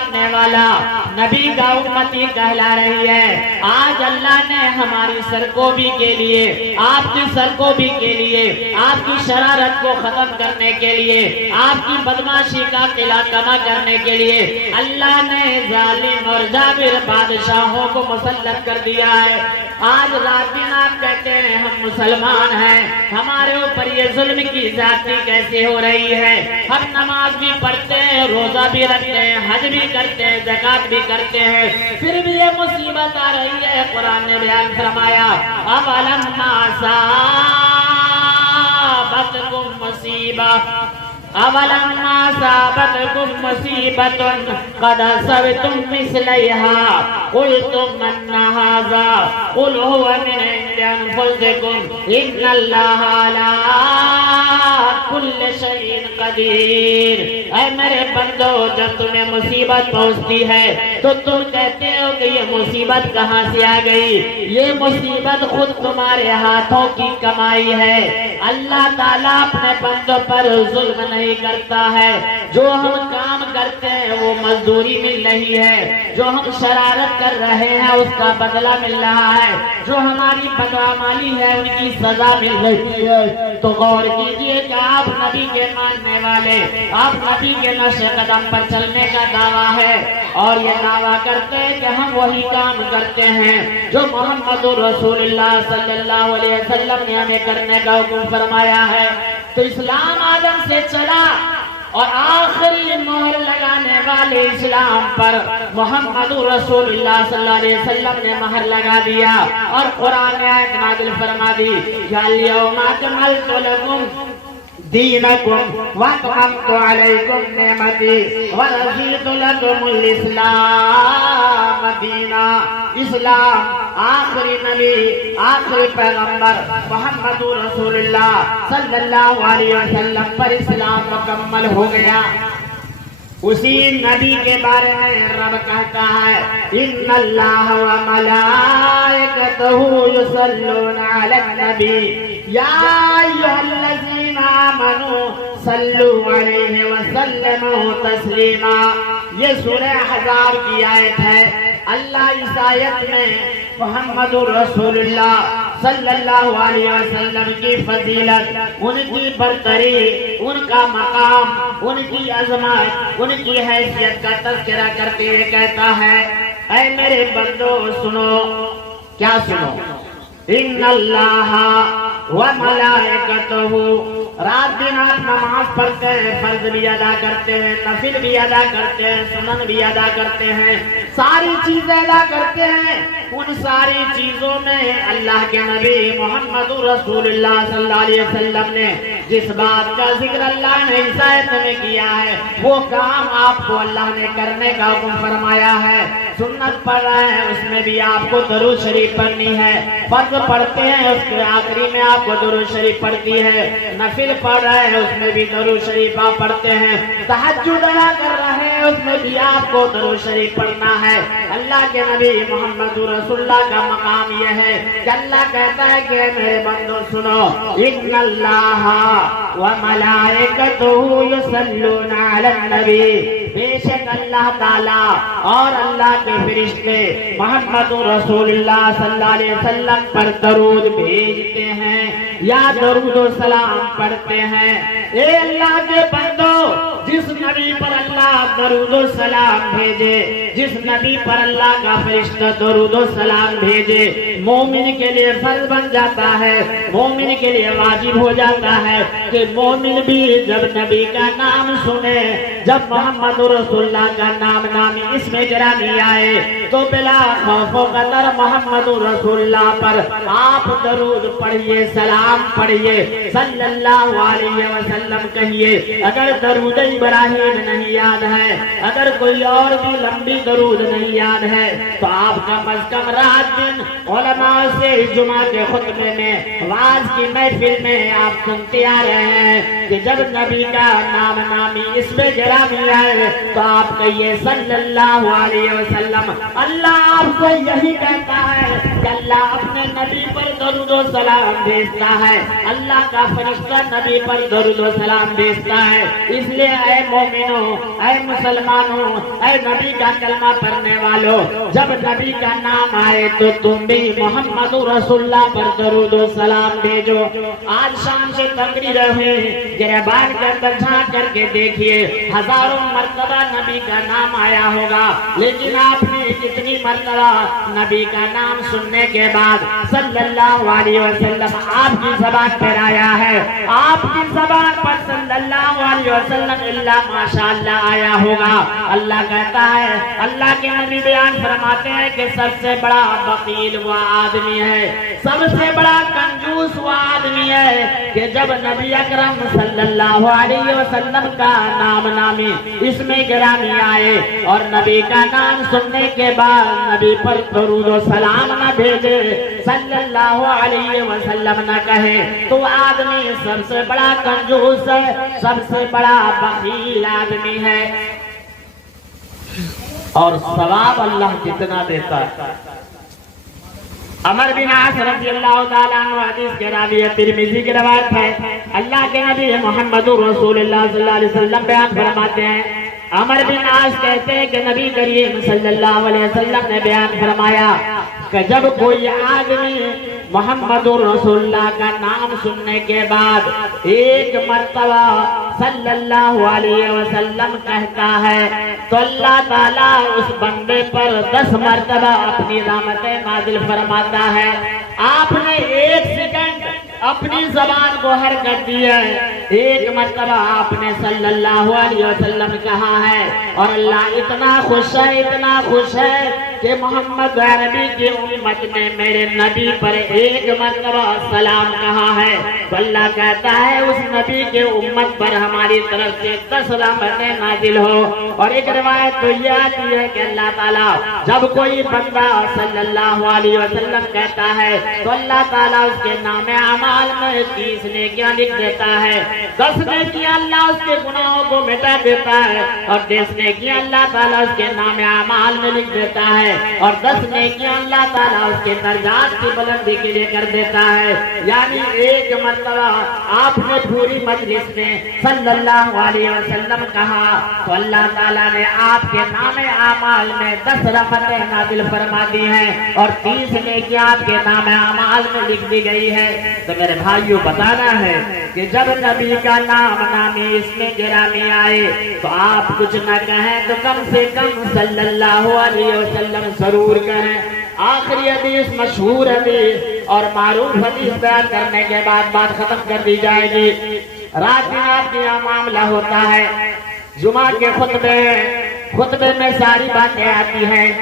ماننے والا نبی کا امتی کہلا رہی ہے۔ آج اللہ نے ہماری سرکوبی کے لیے، آپ کی سرکوبی کے لیے، آپ کی شرارت کو ختم کرنے کے لیے، آپ کی بدماشی کا قلعہ کما کرنے کے لیے اللہ نے ظالم اور جابر بادشاہوں کو مسلط کر دیا ہے۔ آج رات دن آپ کہتے ہیں ہم مسلمان ہیں، ہمارے اوپر یہ ظلم کی زیادتی کیسے ہو رہی ہے؟ ہم نماز بھی پڑھتے ہیں، روزہ بھی رکھتے ہیں، حج بھی کرتے ہیں، زکوٰۃ بھی کرتے ہیں، پھر بھی یہ مصیبت آ رہی ہے۔ قرآن نے بیان فرمایا اَوَلَمَّا أَصَابَتْكُم مُّصِیبَةٌ اَوَلَمَّا أَصَابَتْكُم مُّصِیبَةٌ قَدْ أَصَبْتُم مِّثْلَیْہَا قُلْتُمْ أَنَّ هَٰذَا قُلْ هُوَ مِنْ عِندِ أَنفُسِکُمْ إِنَّ اللَّهَ عَلَىٰ كُلِّ شَیْءٍ قَدِیر۔ اے میرے بندو، جب تمہیں مصیبت پہنچتی ہے تو تم کہتے ہو کہ یہ مصیبت کہاں سے آ گئی؟ یہ مصیبت خود تمہارے ہاتھوں کی کمائی ہے۔ اللہ تعالیٰ اپنے بندوں پر ظلم نہیں کرتا ہے۔ جو ہم کام کرتے ہیں وہ مزدوری مل رہی ہے، جو ہم شرارت کر رہے ہیں اس کا بدلہ مل رہا ہے، جو ہماری بدعملی ہے ان کی سزا مل رہی ہے۔ تو غور کیجئے کہ آپ نبی کے ماننے والے، آپ نبی کے نقش قدم پر چلنے کا دعویٰ ہے اور یہ دعویٰ کرتے ہیں کہ ہم وہی کام کرتے ہیں جو محمد رسول اللہ صلی اللہ علیہ وسلم نے ہمیں کرنے کا حکم فرمایا ہے۔ تو اسلام آدم سے چلا اور آخری مہر لگانے والے اسلام پر محمد رسول اللہ صلی اللہ علیہ وسلم نے مہر لگا دیا اور قرآن نے آیت نازل فرما دی کہ الیوم اکملت لکم دینکم واتممت علیکم نعمتی ورضیت لکم الاسلام دینا۔ اسلام آخری نبی، آخری پیغمبر محمد رسول اللہ صلی اللہ علیہ وسلم پر اسلام مکمل ہو گیا۔ اسی نبی کے بارے میں رب کہتا ہے ان اللہ وملائکتہ یصلون علی النبی یا ایھا الذین آمنوا صلوا علیہ وسلموا تسلیما۔ یہ سورہ احزاب کی آیت ہے۔ اللہ اس آیت میں محمد رسول اللہ صلی اللہ علیہ وسلم کی فضیلت، ان کی برتری، ان کا مقام، ان کی عظمت، ان کی حیثیت کا تذکرہ کرتے ہوئے کہتا ہے اے میرے بندو سنو۔ کیا سنو؟ ان اللہ وملائکتہ، رات دن آپ نماز پڑھتے ہیں، فرض بھی ادا کرتے ہیں، نفل بھی ادا کرتے ہیں، سنن بھی ادا کرتے ہیں، ساری چیزیں ادا کرتے ہیں۔ ان ساری چیزوں میں اللہ کے نبی محمد رسول اللہ صلی اللہ علیہ وسلم نے جس بات کا ذکر اللہ نے اس آیت میں کیا ہے وہ کام آپ کو اللہ نے کرنے کا حکم فرمایا ہے۔ سنت پڑھ رہے ہیں اس میں بھی آپ کو درود شریف پڑھنی ہے، فرض پڑھتے ہیں اس کے آخری میں آپ کو درود شریف پڑھتی ہے، نفل پڑھ رہے ہیں اس میں بھی درود شریف آپ پڑھتے ہیں، تہجد ادا کر رہے ہیں اس میں بھی آپ کو درود شریف پڑھنا ہے۔ اللہ کے نبی محمد رسول اللہ کا مقام یہ ہے کہ اللہ کہتا ہے کہ میرے بندو سنو ان اللہ وملائکتہ یصلون علی النبی، بے شک اللہ تعالیٰ اور اللہ کے فرشتے محمد رسول اللہ صلی اللہ علیہ وسلم پر درود بھیجتے ہیں یا درود و سلام پڑھتے ہیں۔ اے اللہ کے بندو، جس نبی پر اللہ درود و سلام بھیجے، جس نبی پر اللہ کا فرشتہ درود و سلام بھیجے، مومن کے لیے فرض بن جاتا ہے، مومن کے لیے واجب ہو جاتا ہے کہ مومن بھی جب نبی کا نام سنے، جب محمد رسول اللہ کا نام نامی اسم گرامی آئے تو بلا خوف و قدر محمد رسول اللہ پر آپ درود پڑھیے، سلام پڑھیے، صلی اللہ علیہ وسلم کہیے۔ اگر درود ابراہیم نہیں یاد ہے، اگر کوئی اور بھی لمبی درود نہیں یاد ہے تو آپ کم از کم رات دن علماء سے جمعہ کے خطبے میں واز کی محفل میں آپ سنتے آ رہے ہیں کہ جب نبی کا نام نامی اس میں گرامی آئے تو آپ کہیے صلی اللہ علیہ وسلم۔ اللہ آپ سے یہی کہتا ہے کہ اللہ اپنے نبی پر درود و سلام بھیجتا ہے، اللہ کا فرشتہ نبی پر درود و سلام بھیجتا ہے۔ اس لیے اے مومنوں، اے مسلمانوں، اے نبی کا کلمہ پڑھنے والوں، جب نبی کا نام آئے تو تم بھی محمد رسول اللہ پر درود و سلام بھیجو۔ آج شام سے تقریر ہوئی، گریبان کے اندر جھانک کر کے دیکھیے، ہزاروں مرتبہ نبی کا نام آیا ہوگا، لیکن آپ نے کتنی مرتبہ نبی کا نام سننے کے بعد صلی اللہ علیہ وسلم آپ کی زبان پر آیا ہے؟ آپ کی زبان پر صلی اللہ علیہ وسلم اللہ ماشاءاللہ آیا ہوگا۔ اللہ کہتا ہے، اللہ کے نبی بیان فرماتے ہیں کہ سب سے بڑا بخیل وہ آدمی ہے، سب سے بڑا کنجوس وہ آدمی ہے کہ جب نبی اکرم صلی اللہ علیہ وسلم کا نام نامی اس میں گرامی آئے اور نبی کا نام سننے کے بعد نبی پر درود و سلام نہ بھیجے، صلی اللہ علیہ وسلم نہ کہے، تو آدمی سب سے بڑا کنجوس ہے، سب سے بڑا بخیل آدمی ہے۔ اور ثواب اللہ کتنا دیتا ہے۔ عمر بن عاص رضی اللہ تعالیٰ عنہ حدیث کے راوی ہے، ترمذی کی روایت ہے، اللہ کے نبی محمد رسول اللہ صلی اللہ علیہ وسلم بیان فرماتے ہیں، عمر بن عاص کہتے ہیں کہ نبی کریم صلی اللہ علیہ وسلم نے بیان فرمایا کہ جب کوئی آدمی محمد رسول اللہ کا نام سننے کے بعد ایک مرتبہ صلی اللہ علیہ وسلم کہتا ہے تو اللہ تعالیٰ اس بندے پر 10 مرتبہ اپنی رحمتیں نازل فرماتا ہے۔ آپ نے ایک سیکنڈ اپنی زبان کو حرکت دی ہے، ایک مرتبہ آپ نے صلی اللہ علیہ وسلم کہا ہے، اور اللہ اتنا خوش ہے، اتنا خوش ہے کہ محمد عربی کی امت نے میرے نبی پر ایک مرتبہ سلام کہا ہے تو اللہ کہتا ہے اس نبی کے امت پر ہماری طرف سے 10 رحمتیں نازل ہو۔ اور ایک روایت تو یہ آتی ہے کہ اللہ تعالیٰ جب کوئی بندہ صلی اللہ علیہ وسلم کہتا ہے تو اللہ تعالیٰ اس کے نام اعمال میں 30 نیکیاں لکھ دیتا ہے، 10 نیکیاں اللہ اس کے گناہوں کو مٹا دیتا ہے، اور 10 نیکیاں اللہ تعالیٰ اس کے نام اعمال میں لکھ دیتا ہے، اور 10 نیکیاں اللہ تعالیٰ اس کے درجات کی بلندی کے لیے کر دیتا ہے۔ یعنی ایک مرتبہ آپ نے پوری مجلس میں صلی اللہ علیہ وسلم کہا تو اللہ تعالیٰ نے آپ کے نام اعمال میں 10 رحمتیں نازل فرما دی ہیں، اور 30 نیکیاں آپ کے نام اعمال میں لکھ دی گئی ہے۔ تو میرے بھائیوں بتانا ہے کہ جب نبی کا نام نامی اس میں گرامی آئے تو آپ کچھ نہ کہیں تو کم سے کم صلی اللہ علیہ وسلم ضرور کریں۔ آخری حدیث، مشہور حدیث اور معروف حدیث بیان کرنے کے بعد بات ختم کر دی جائے گی۔ رات میں آپ کا معاملہ ہوتا ہے، جمعہ کے خطبے میں ساری باتیں آتی ہیں۔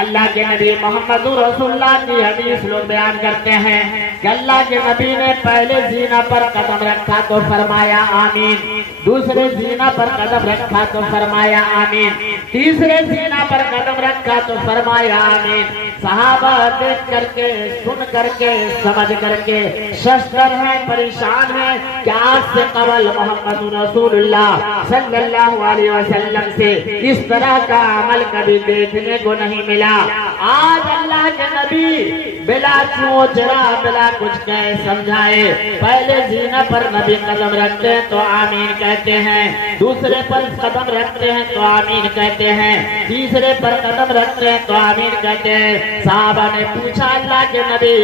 اللہ کے نبی محمد رسول اللہ کی حدیث لوگ بیان کرتے ہیں کہ اللہ کے نبی نے پہلے زینہ پر قدم رکھا تو فرمایا آمین، دوسرے زینہ پر قدم رکھا تو فرمایا آمین، تیسرے زینہ پر قدم رکھا تو فرمایا آمین۔ صحابہ دیکھ کر کے، سن کر کے، سمجھ کر کے ششدر ہیں، پریشان ہیں کہ آج سے قبل محمد رسول اللہ صلی اللہ علیہ وسلم سے اس طرح کا عمل کبھی دیکھنے کو نہیں ملا۔ آج اللہ کے نبی بلا چوچرا، بلا کچھ کہے سمجھائے پہلے زینہ پر نبی قدم رکھتے ہیں تو آمین کہتے ہیں، دوسرے پر قدم رکھتے ہیں تو آمین کہتے ہیں، تیسرے پر قدم رکھتے ہیں تو آمین کہتے ہیں۔ صحابہ نے پوچھا اللہ کے نبی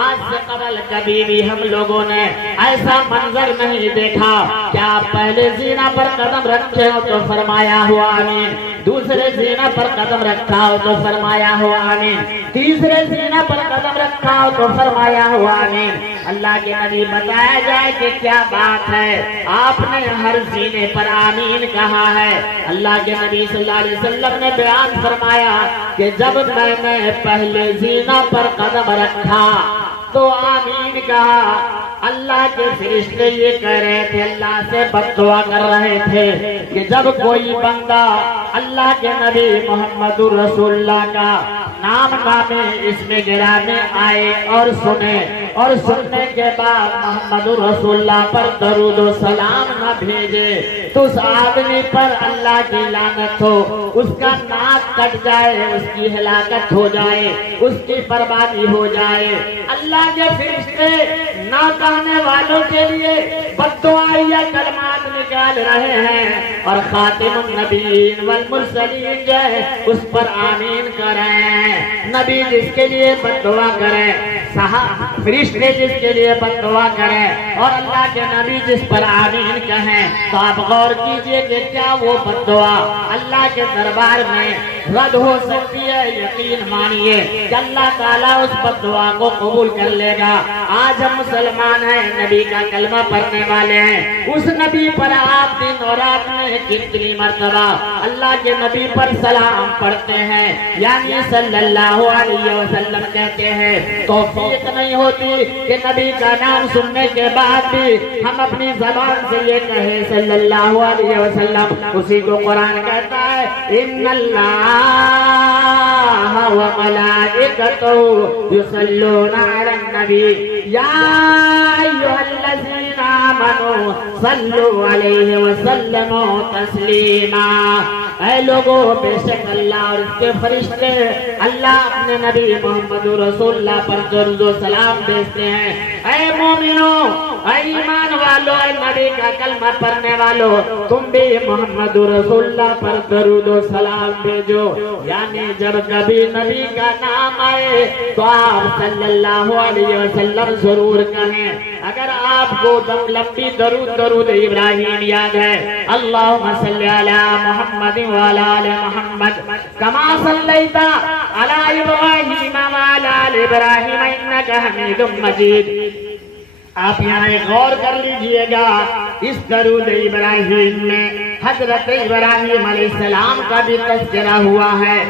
آج سے قبل کبھی بھی ہم لوگوں نے ایسا منظر نہیں دیکھا کہ آپ پہلے زینہ پر قدم رکھتے ہو تو فرمایا ہوا آمین، دوسرے زینہ پر قدم رکھا ہو تو فرمایا ہوا آمین، تیسرے زینہ پر قدم رکھا ہو تو فرمایا ہوا آمین۔ اللہ کے نبی بتایا جائے کہ کیا بات ہے، آپ نے ہر زینے پر آمین کہا ہے۔ اللہ کے نبی صلی اللہ علیہ وسلم نے بیان فرمایا کہ جب میں نے پہلے زینہ پر قدم رکھا تو آمین کہا، اللہ کے فرشتے یہ کہہ رہے تھے، اللہ سے بد دعا کر رہے تھے کہ جب کوئی بندہ اللہ کے نبی محمد رسول اللہ کا نام نامے اس میں گرانے آئے اور سنے، اور سننے کے بعد محمد رسول اللہ پر درود و سلام نہ بھیجے تو اس آدمی پر اللہ کی لعنت ہو، اس کا ناک کٹ جائے، اس کی ہلاکت ہو جائے، اس کی بربادی ہو جائے۔ اللہ کے فرشتے نہ کہنے والوں کے لیے بد دعائیہ کلمات نکال رہے ہیں، اور خاتم النبیین والمرسلین جو ہے اس پر آمین کر رہے ہیں۔ نبی جس کے لیے بد دعا کرے، فرشتے جس کے لیے بد دعا کریں، اور اللہ کے نبی جس پر آمین کہیں، تو آپ غور کیجئے کہ کیا وہ بد دعا اللہ کے دربار میں رد ہو سکتی ہے؟ یقین مانیے کہ اللہ تعالیٰ اس بد دعا کو قبول کر لے گا۔ آج ہم مسلمان ہیں، نبی کا کلمہ پڑھنے والے ہیں، اس نبی پر آپ دن اور رات میں کتنی مرتبہ اللہ کے نبی پر سلام پڑھتے ہیں، یعنی صلی اللہ علیہ وسلم کہتے ہیں۔ توفیق نہیں ہوتی کہ نبی کا نام سننے کے بعد بھی ہم اپنی زبان سے یہ کہیں صلی اللہ علیہ وسلم۔ اسی کو قرآن کہتا ہے، ان اللہ وملائکتہ یصلون علی النبی یا ایھا الذین آمنوا صلوا علیہ وسلموا تسلیما۔ اے لوگو، بے شک اللہ اور اس کے فرشتے اللہ اپنے نبی محمد رسول اللہ پر درود و سلام بھیجتے ہیں۔ اے مومنو، اے ایمان والو، اے نبی کا کلمہ پڑھنے والو، تم بھی محمد رسول اللہ پر درود و سلام بھیجو۔ یعنی جب کبھی نبی کا نام آئے تو آپ صلی اللہ علیہ وسلم ضرور کہیں۔ اگر آپ کو لمبی درود ابراہیم یاد ہے، اللہم صلی علی محمد وعلی آل محمد کما صلیت علی ابراہیم وعلی آل ابراہیم انک حمید مجید، آپ یہاں غور کر لیجئے گا۔ اس درود ابراہیم میں حضرت ابراہیم علیہ السلام کا بھی تذکرہ ہوا ہے۔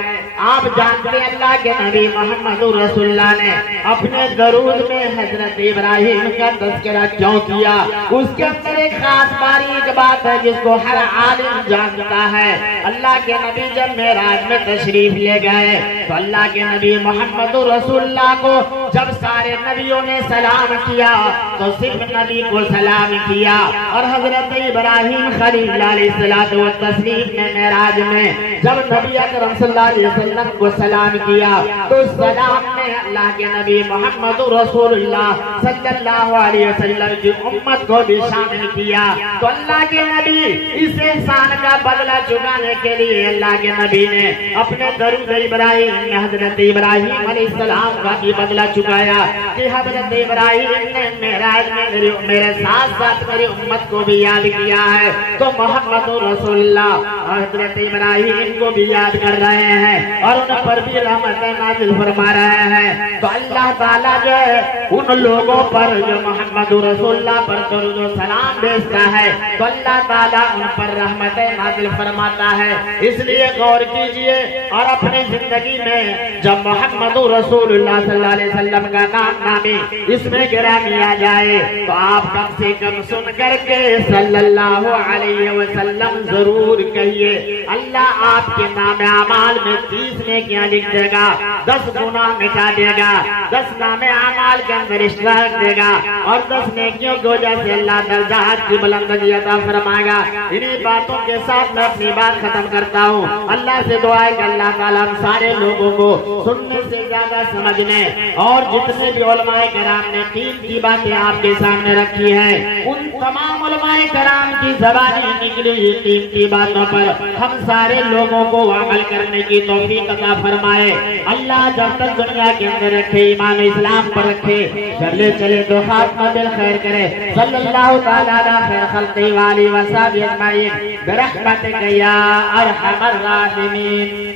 آپ جانتے ہیں اللہ کے نبی محمد رسول اللہ نے اپنے درود میں حضرت ابراہیم کا تذکرہ کیوں کیا؟ اس کے اندر ایک خاص باریک بات ہے جس کو ہر عالم جانتا ہے۔ اللہ کے نبی جب معراج میں تشریف لے گئے تو اللہ کے نبی محمد رسول اللہ کو جب سارے نبیوں نے سلام کیا تو صرف نبی کو سلام کیا، اور حضرت ابراہیم خلیل علیہ الصلوۃ والتسلیم نے معراج میں جب نبی اکرم صلی اللہ علیہ وسلم کو سلام کیا تو اس سلام میں اللہ کے نبی محمد رسول اللہ صلی اللہ علیہ وسلم کی امت کو بھی شامل کیا۔ تو اللہ کے نبی اس احسان کا بدلہ چکانے کے لیے اللہ کے نبی نے اپنے درود ابراہیم میں حضرت ابراہیم علیہ السلام کا بھی بدلہ چکایا کہ حضرت ابراہیم نے معراج میں میرے ساتھ ساتھ میری امت کو بھی یاد کیا ہے، تو محمد رسول اللہ حضرت ابراہیم کو بھی یاد کر رہے ہیں اور ان پر بھی رحمت نازل فرما رہے ہیں۔ تو اللہ تعالیٰ جو ہے ان لوگوں پر جو محمد رسول اللہ پر درود و سلام بھیجتا ہے تو اللہ تعالیٰ ان پر رحمت نازل فرماتا ہے۔ اس لیے غور کیجئے اور اپنی زندگی میں جب محمد رسول اللہ صلی اللہ علیہ وسلم کا نام نامی اس میں گرامی آ جائے تو آپ کم سے کم سن کر کے صلی اللہ علیہ وسلم ضرور کہیے۔ اللہ آپ کے نام اعمال میں 30 نیکیاں لکھ دے گا، 10 گناہ مٹا دے گا، 10 نام اعمال کے اندر اشتراک دے گا، اور 10 نیکیوں کی وجہ سے اللہ درجات کی بلندی عطا فرمائے گا۔ انہی باتوں کے ساتھ میں اپنی بات ختم کرتا ہوں۔ اللہ سے دعا ہے کہ اللہ تعالیٰ ہم سارے لوگوں کو سننے سے زیادہ سمجھنے، اور جتنے بھی علماء کرام نے قیمتی باتیں آپ کے سامنے رکھی ہیں ان تمام علماء کرام کی زبانیں نکلی ہوئی قیمتی باتوں پر ہم سارے لوگوں کو عمل کرنے کی توفیق عطا فرمائے۔ اللہ جب تک دنیا کے اندر رکھے، ایمان اسلام پر رکھے، چلے چلے تو خاتمہ بالخیر کرے۔ صلی اللہ تعالیٰ علی خیر خلقہ وآلہ وصحبہ اجمعین برحمتک یا ارحم الراحمین۔